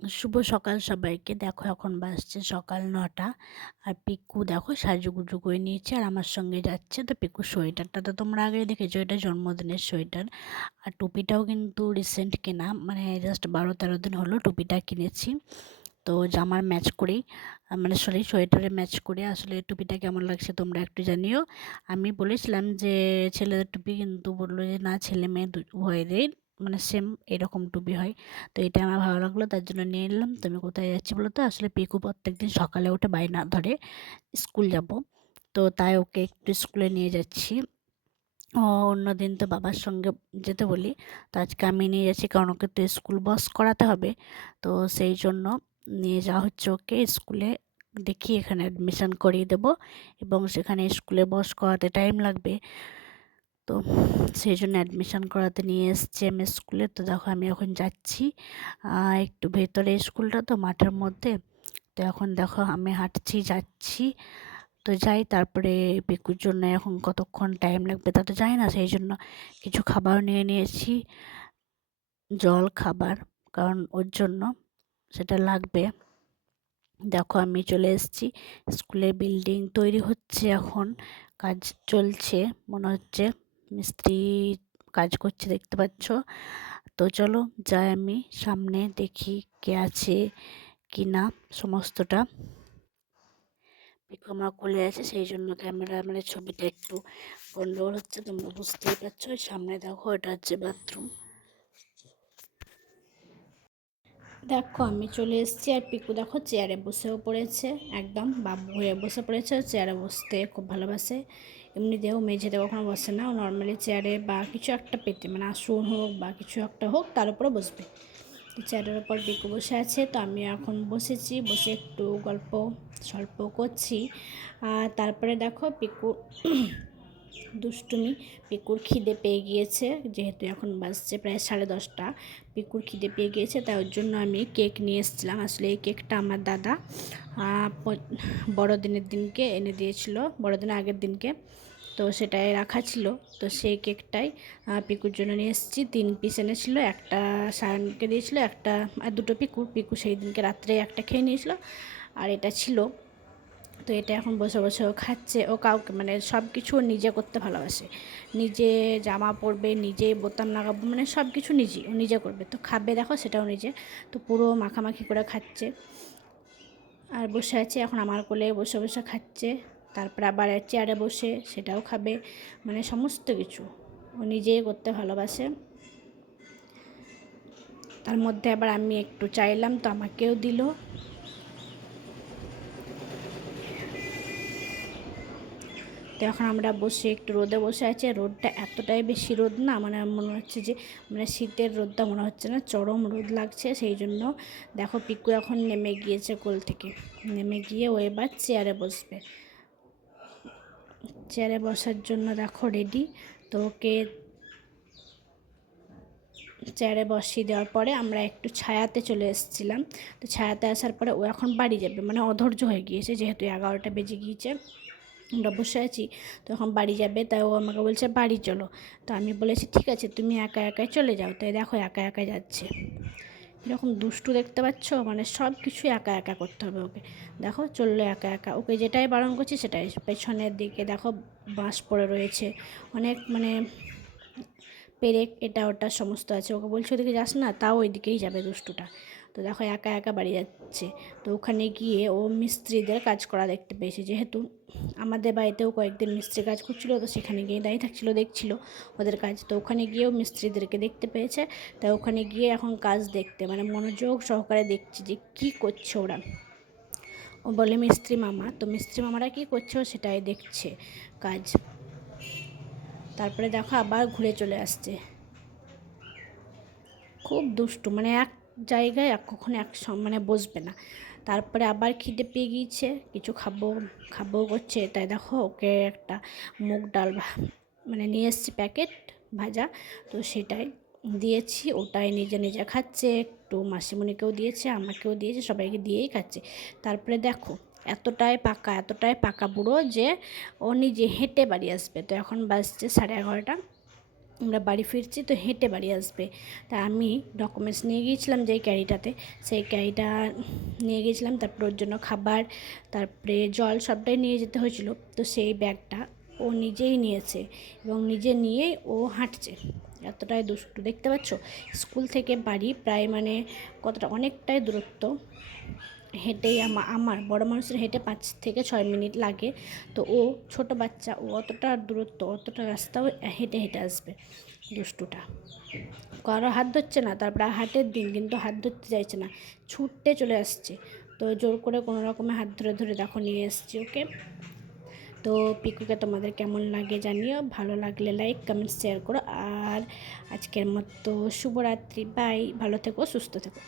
শুভ সকাল সবাইকে। দেখো এখন বাজছে সকাল 9টা। আর পিকু দেখো সাজুগুজু করে নিয়েছে আর আমার সঙ্গে যাচ্ছে। তো পিকুর সোয়েটারটা তো তোমরা আগেই দেখেছো, এটা জন্মদিনের সোয়েটার। আর টুপিটাও কিন্তু রিসেন্ট কেনা, মানে জাস্ট 12-13 দিন হলো টুপিটা কিনেছি। তো জামার ম্যাচ করেই, মানে সরি সোয়েটারে ম্যাচ করে আসলে টুপিটা কেমন লাগছে তোমরা একটু জানিও। আমি বলেছিলাম যে ছেলেদের টুপি, কিন্তু বললো যে না, ছেলে মেয়ে উভয়েরই মানে সেম এরকম টুপি হয়। তো এটা আমার ভালো লাগলো, তার জন্য নিয়ে নিলাম। তুমি কোথায় যাচ্ছি বলো তো? আসলে পিকু প্রত্যেকদিন সকালে উঠে বায়না ধরে স্কুল যাব, তো তাই ওকে একটু স্কুলে নিয়ে যাচ্ছি। ও অন্যদিন তো বাবার সঙ্গে যেতে বলি, তো আজকে আমি নিয়ে যাচ্ছি কারণ ওকে তো স্কুল বাস করাতে হবে। তো সেই জন্য নিয়ে যাওয়া হচ্ছে ওকে স্কুলে। দেখি এখানে অ্যাডমিশন করিয়ে দেবো, এবং সেখানে স্কুলে বস করাতে টাইম লাগবে। তো সেই জন্য অ্যাডমিশন করাতে নিয়ে এসছি আমি স্কুলে। তো দেখো আমি এখন যাচ্ছি একটু ভেতরে, স্কুলটা তো মাঠের মধ্যে। তো এখন দেখো আমি হাঁটছি যাচ্ছি। তো যাই, তারপরে পিকুর জন্য এখন কতক্ষণ টাইম লাগবে তা তো জানি না, সেই জন্য কিছু খাবার নিয়ে নিয়েছি, জল খাবার, কারণ ওর জন্য সেটা লাগবে। দেখো আমি চলে এসেছি স্কুলে। বিল্ডিং তৈরি হচ্ছে এখন, কাজ চলছে মনে হচ্ছে, মিস্ত্রি কাজ করছে দেখতে পাচ্ছ। তো চলো যাই, আমি সামনে দেখি কে আছে কি না সমস্তটা। পিকু আমার কোলে আছে, সেই জন্য ক্যামেরা মানে ছবিটা একটু গন্ডগোল হচ্ছে, তোমরা বুঝতেই পারছো। ওই সামনে দেখো, এটা হচ্ছে বাথরুম। দেখো আমি চলে এসেছি, আর পিকু দেখো চেয়ারে বসেও পড়েছে, একদম বাবু হয়ে বসে পড়েছে। চেয়ারে বসতে খুব ভালোবাসে, এমনিতেও মেঝেতে কখনো বসে না, ও নর্মালি চেয়ারে বা কিছু একটা পেতে, মানে আসন হোক বা কিছু একটা হোক তার উপরে বসবে। তো চেয়ারের ওপর পিকু বসে আছে, তো আমি এখন বসেছি, বসে একটু গল্প স্বল্প করছি। আর তারপরে দেখো পিকু দুষ্টুমি, পিকুর খিদে পেয়ে গিয়েছে, যেহেতু এখন বাজছে প্রায় 10:30। পিকুর খিদে পেয়ে গিয়েছে, তাই ওর জন্য আমি কেক নিয়ে এসেছিলাম। আসলে এই কেকটা আমার দাদা বড়দিনের দিনকে এনে দিয়েছিল, বড়দিনের আগের দিনকে। তো সেটাই রাখা ছিল, তো সেই কেকটাই পিকুর জন্য নিয়ে এসেছি। 3 পিস এনেছিল, একটা সায়নকে দিয়েছিল, একটা আর দুটো পিকু সেই দিনকে রাত্রে একটা খেয়ে নিয়েছিল, আর এটা ছিল। তো এটা এখন বসে বসে ও খাচ্ছে। ও কাউকে মানে সব কিছু ও নিজে করতে ভালোবাসে, নিজে জামা পরবে, নিজে বোতাম লাগাবো, মানে সব কিছু নিজে ও নিজে করবে। তো খাবে দেখো সেটাও নিজে, তো পুরো মাখামাখি করে খাচ্ছে। আর বসে আছে এখন আমার কোলে, বসে বসে খাচ্ছে। তারপর আবার চেয়ারে বসে সেটাও খাবে, মানে সমস্ত কিছু ও নিজেই করতে ভালোবাসে। তার মধ্যে আবার আমি একটু চাইলাম, তো আমাকেও দিল। তো এখন আমরা বসে একটু রোদে বসে আছি। রোদটা এতটাই বেশি রোদ না, মানে মনে হচ্ছে যে মানে শীতের রোদটা মনে হচ্ছে না, চরম রোদ লাগছে। সেই জন্য দেখো পিকু এখন নেমে গিয়েছে কোল থেকে, নেমে গিয়ে ও এবার চেয়ারে বসবে। চেয়ারে বসার জন্য দেখো রেডি। তো ওকে চেয়ারে বসিয়ে দেওয়ার পরে আমরা একটু ছায়াতে চলে এসেছিলাম। তো ছায়াতে আসার পরে ও এখন বাড়ি যাবে, মানে অধৈর্য হয়ে গিয়েছে, যেহেতু 11টা বেজে গিয়েছে, আমরা বসে আছি। তো এখন বাড়ি যাবে, তাই ও আমাকে বলছে বাড়ি চলো। তো আমি বলেছি ঠিক আছে তুমি একা একাই চলে যাও। তাই দেখো একা একা যাচ্ছে, এরকম দুষ্টু দেখতে পাচ্ছ, মানে সব কিছু একা একা করতে হবে ওকে। দেখো চললো একা একা, ওকে যেটাই বারণ করছি সেটাই। পেছনের দিকে দেখো বাঁশ পড়ে রয়েছে অনেক, মানে পেরেক এটা ওটা সমস্ত আছে। ওকে বলছি ওদিকে যাস না, তাও ওই দিকেই যাবে দুষ্টুটা। তো দেখো একা একা বাড়ি যাচ্ছে। তো ওখানে গিয়ে ও মিস্ত্রিদের কাজ করা দেখতে পেয়েছে, যেহেতু আমাদের বাড়িতেও কয়েকদিন মিস্ত্রি কাজ করছিলো, তো সেখানে গিয়ে দাঁড়িয়ে থাকছিলো, দেখছিল ওদের কাজ। তো ওখানে গিয়েও মিস্ত্রিদেরকে দেখতে পেয়েছে, তাই ওখানে গিয়ে এখন কাজ দেখতে, মানে মনোযোগ সহকারে দেখছে যে কী করছে ওরা। ও বলে মিস্ত্রি মামা, তো মিস্ত্রি মামারা কী করছে ও সেটাই দেখছে কাজ। তারপরে দেখো আবার ঘুরে চলে আসছে, খুব দুষ্টু, মানে এক জায়গায় কখনো মানে বসবে না। তারপরে আবার খিদে পেয়ে গিয়েছে, কিছু খাবো খাবো করছে, তাই দেখো ওকে একটা মুগ ডাল মানে নিয়ে এসেছি প্যাকেট ভাজা, তো সেটাই দিয়েছি, ওটাই নিজে নিজে খাচ্ছে। একটু মাসিমণিকেও দিয়েছে, আমাকেও দিয়েছে, সবাইকে দিয়েই খাচ্ছে। তারপরে দেখো এতটাই পাকা বুড়ো যে ও নিজে হেঁটে বাড়ি আসবে। তো এখন বাজছে 11:30। আমরা বাড়ি ফিরছি, তো হেঁটে বাড়ি আসবে। তা আমি ডকুমেন্টস নিয়ে গিয়েছিলাম যেই ক্যারিটাতে, সেই ক্যারিটা নিয়ে গিয়েছিলাম। তারপর ওর জন্য খাবার, তারপরে জল সবটাই নিয়ে যেতে হয়েছিল। তো সেই ব্যাগটা ও নিজেই নিয়েছে এবং নিজে নিয়েই ও হাঁটছে। এতটাই দুষ্টু, দেখতে পাচ্ছ। স্কুল থেকে বাড়ি প্রায় মানে কতটা, অনেকটাই দূরত্ব। হেঁটেই আমার বড় মানুষের হেঁটে 5 থেকে 6 মিনিট লাগে। তো ও ছোট বাচ্চা, ও অতটা দূরত্ব, অতটা রাস্তাও হেঁটে হেঁটে আসবে, দুষ্টুটা। কারো হাত ধরছে না, তারপরে হাটের দিন কিন্তু হাত ধরতে চাইছে না, ছুটতে চলে আসছে। তো জোর করে কোনো রকমে হাত ধরে ধরে দেখো নিয়ে এসছি ওকে। তো পিকুকে তোমাদের কেমন লাগে জানিও, ভালো লাগলে লাইক কমেন্ট শেয়ার করো। আর আজকের মতো শুভরাত্রি, বাই, ভালো থেকো, সুস্থ থেকো।